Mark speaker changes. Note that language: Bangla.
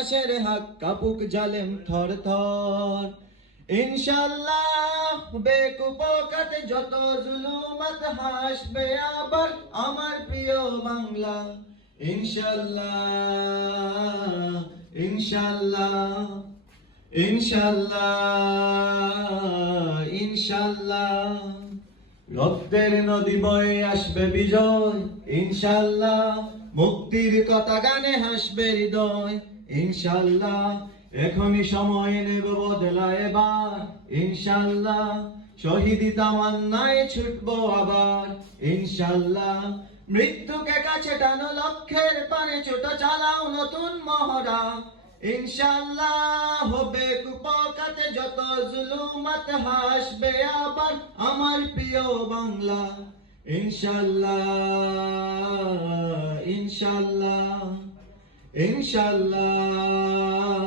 Speaker 1: ইতিহাসের হাক কাপুক জালেম থর থর। ইনশাল্লাহ বেকুপকাতে যত জুলুমাত হাসবে আবার আমার প্রিয় বাংলা। ইনশাল্লাহ ইনশাল্লাহ ইনশাল্লাহ ইনশাল্লাহ রক্তের নদী বয়ে আসবে বিজয়, ইনশাল্লাহ। মুক্তির কথা গানে হাসবে হৃদয়, ইনশাল্লাহ। এখনই সময় নেব বদলা এবার, ইনশাল্লাহ। শহীদি তামান্নায় ছুটবো আবার, ইনশাল্লাহ। মৃত্যুকে কাছে টানো লক্ষ্যের পানে, ছোট চালাও নতুন মহড়া, ইনশাল্লাহ। হবে কুপকাতে যত জুলুমাত হাসবে আবার। আমার প্রিয় বাংলা। ইনশাল্লাহ ইনশাল্লাহ ইনশাল্লাহ।